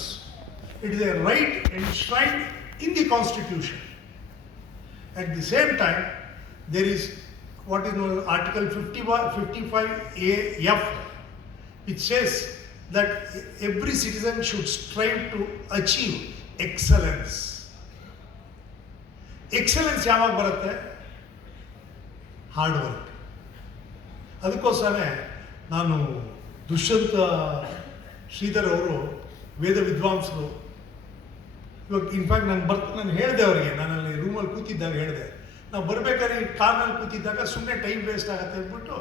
principles. It is a right enshrined in the Constitution. At the same time, there is what is known as Article 55A(f), which says that every citizen should strive to achieve excellence. Excellence ಯಾವಾಗ ಬರುತ್ತೆ? Hard work. ಅದಕ್ಕೋಸ್ಕರನೇ ನಾನು ದುಷ್ಯಂತ ಶ್ರೀಧರ್ ಅವರು ವೇದ ವಿದ್ವಾಂಸರು, ಇವಾಗ in fact ನಾನು ಹೇಳಿದೆ ಅವರಿಗೆ, ನಾನಲ್ಲಿ ರೂಮಲ್ಲಿ ಕೂತಿದ್ದಾಗ ಹೇಳಿದೆ, ನಾವು ಬರಬೇಕಾದ್ರೆ ಕಾರ್ನಲ್ಲಿ ಕೂತಿದ್ದಾಗ ಸುಮ್ಮನೆ ಟೈಮ್ ವೇಸ್ಟ್ ಆಗುತ್ತೆ ಅಂದ್ಬಿಟ್ಟು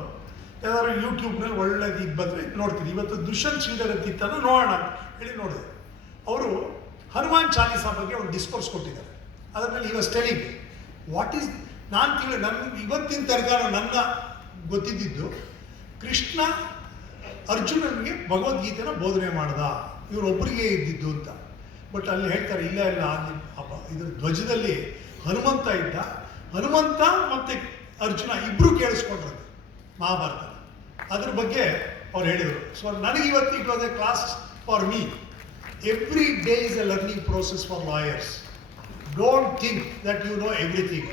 ಯಾವ್ದಾದ್ರು ಯೂಟ್ಯೂಬ್ನಲ್ಲಿ ಒಳ್ಳೇದು ಇದು ಬಂದರೆ ನೋಡ್ತೀನಿ. ಇವತ್ತು ದುಷ್ಯಂತ್ ಶ್ರೀಧರ್ ಅಂತಿತ್ತಾನ ನೋಡೋಣ ಅಂತ ಹೇಳಿ ನೋಡಿದೆ. ಅವರು ಹನುಮಾನ್ ಚಾಲೀಸಾ ಬಗ್ಗೆ ಒಂದು ಡಿಸ್ಕೋರ್ಸ್ ಕೊಟ್ಟಿದ್ದಾರೆ. ಅದರ ಮೇಲೆ ಈಗ ಸ್ಟೆಲಿಂಗ್ ವಾಟ್ ಈಸ್ ನನ್ನ ಇವತ್ತಿನ ತನಕ ನನ್ನ ಗೊತ್ತಿದ್ದು ಕೃಷ್ಣ ಅರ್ಜುನನಿಗೆ ಭಗವದ್ಗೀತೆನ ಬೋಧನೆ ಮಾಡ್ದ, ಇವರೊಬ್ಬರಿಗೆ ಇದ್ದಿದ್ದು ಅಂತ. ಬಟ್ ಅಲ್ಲಿ ಹೇಳ್ತಾರೆ ಇಲ್ಲ ಅಲ್ಲಿ ಇದ್ರ ಧ್ವಜದಲ್ಲಿ ಹನುಮಂತ ಇದ್ದ, ಹನುಮಂತ ಮತ್ತು ಅರ್ಜುನ ಇಬ್ಬರು ಕೇಳಿಸ್ಕೊಂಡ್ರಂತೆ ಮಹಾಭಾರತ. ಅದ್ರ ಬಗ್ಗೆ ಅವ್ರು ಹೇಳಿದರು. ಸೊ ನನಗಿವತ್ತು it was a class for me. Every day is a learning process for lawyers. Don't think that you know everything.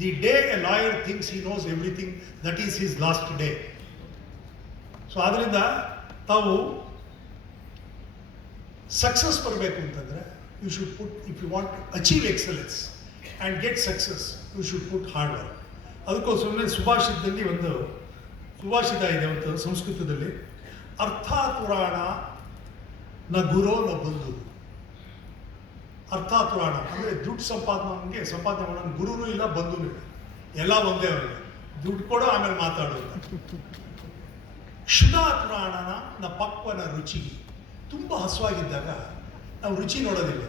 The day a lawyer thinks he knows everything, that is his last day. So ಆದ್ದರಿಂದ ತಾವು success ಬರಬೇಕು ಅಂತಂದರೆ you should put, if you want to achieve excellence and get success, you should put hard work. ಅದಕ್ಕೋಸ್ಕರ ಸುಭಾಷಿತದಲ್ಲಿ ಒಂದು ಸುಭಾಷಿತ ಇದೆ ಒಂದು ಸಂಸ್ಕೃತದಲ್ಲಿ, ಅರ್ಥಾತುರಾಣ ನ ಗುರೋ ನ ಬಂಧು. ಅರ್ಥಾತುರಾಣ ಅಂದರೆ ದುಡ್ಡು ಸಂಪಾದನೆ ಮಾಡೋನು ಗುರುನೂ ಇಲ್ಲ ಬಂಧುನೂ ಇಲ್ಲ, ಎಲ್ಲ ಒಂದೇ ಅವರಿಗೆ. ದುಡ್ಡು ಕೊಡೋ ಆಮೇಲೆ ಮಾತಾಡೋದು. ಕ್ಷುಧಾತುರಾಣನ ನ ಪಕ್ವನ ರುಚಿ. ತುಂಬ ಹಸುವಾಗಿದ್ದಾಗ ನಾವು ರುಚಿ ನೋಡೋದಿಲ್ಲ.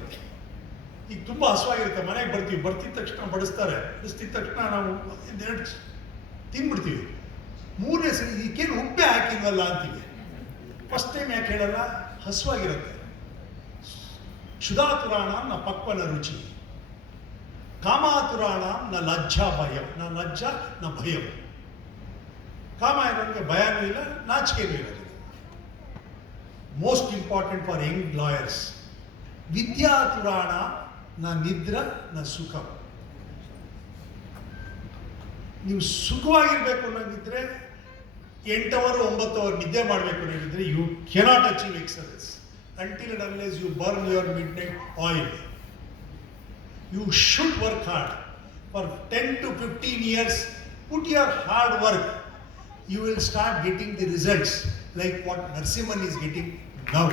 ಈಗ ತುಂಬ ಹಸುವಾಗಿರುತ್ತೆ, ಮನೆಗೆ ಬರ್ತಿದ್ದ ತಕ್ಷಣ ಬಡಿಸ್ತಾರೆ, ಬಡಿಸ್ತಿದ್ದ ತಕ್ಷಣ ನಾವು ಒಂದೆರಡು ತಿಂದ್ಬಿಡ್ತೀವಿ. ಮೂರನೇ ಸರಿ ಈಗೇನು ಉಪ್ಪೆ ಹಾಕಿಲ್ವಲ್ಲ ಅಂತೀವಿ. ಫಸ್ಟ್ ಟೈಮ್ ಯಾಕೆ ಹೇಳಲ್ಲ? ಹಸುವಾಗಿರುತ್ತೆ. ಕ್ಷುಧಾತುರಾಣ ನ ಪಕ್ವನ ರುಚಿ, ಕಾಮಾತುರಾಣ ನ ಲಜ್ಜಾ ಭಯಂ. ಲಜ್ಜಾ ನ ಭಯಂ. ಕಾಮ ಇರೋರಿಗೆ ಭಯನೂ ಇಲ್ಲ, ನಾಚಿಕೆನೂ ಇಲ್ಲ. Most important for young lawyers. ವಿದ್ಯಾತುರಾಣ ನ ನಿದ್ರ ನ ಸುಖ. ನೀವು ಸುಖವಾಗಿರ್ಬೇಕು ಅನ್ನೋದಿದ್ರೆ 8 ಅವರ್ 9 ಅವರ್ ನಿದ್ದೆ ಮಾಡಬೇಕು ಅನ್ನೋದಿದ್ರೆ you cannot achieve excellence until and unless you burn your midnight oil. You should work hard for 10 to 15 years. Put your hard work. You will start getting the results like what Narasimhan is getting now.